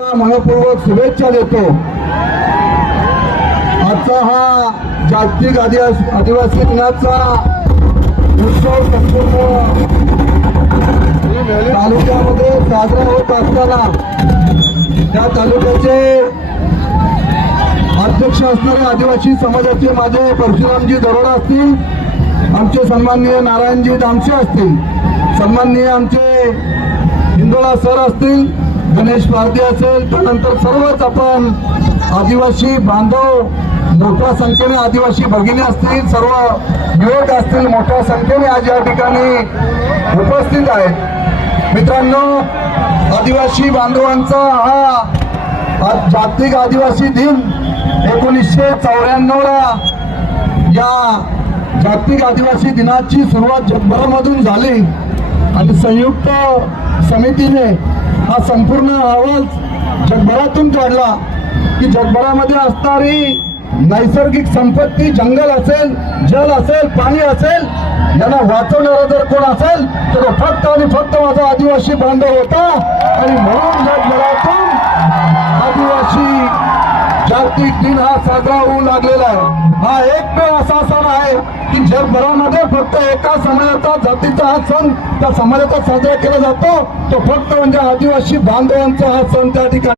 मनपूर्वक शुभेच्छा देतो। आजचा हा जागतिक आदिवासी दिनाचा उत्सव संपूर्ण तालुक्यामध्ये साजरा होत असताना त्या तालुक्याचे अध्यक्ष असणारे आदिवासी समाजाचे माझे परशुरामजी दरोडा असतील, आमचे सन्माननीय नारायणजी दामसे असतील, सन्माननीय आमचे हिंदोळा सर असतील, गणेश पारधी असेल, त्यानंतर सर्वच आपण आदिवासी बांधव मोठ्या संख्येने आदिवासी भगिनी असतील, सर्व युवक असतील, मोठ्या संख्येने आज या ठिकाणी उपस्थित आहेत। मित्रांनो, आदिवासी बांधवांचा हा जागतिक आदिवासी दिन 1994 ला या जागतिक आदिवासी दिनाची सुरुवात जगभरामधून झाली आणि संयुक्त समितीने हा संपूर्ण आवाज जगभरातून काढला की जगभरामध्ये असणारी नैसर्गिक संपत्ती, जंगल असेल, जल असेल, पाणी असेल, यांना वाचवणारा जर कोण असेल तर फक्त आणि फक्त माझा आदिवासी बांधव होता। आणि म्हणून जगभरातून आदिवासी जागतिक दिन हा साजरा होऊ लागलेला आहे। हा एकमेव असा सण आहे की जगभरामध्ये फक्त एका समाजाचा, जातीचा हा सण त्या समाजाचा साजरा केला जातो, तो फक्त म्हणजे आदिवासी बांधवांचा हा सण त्या ठिकाणी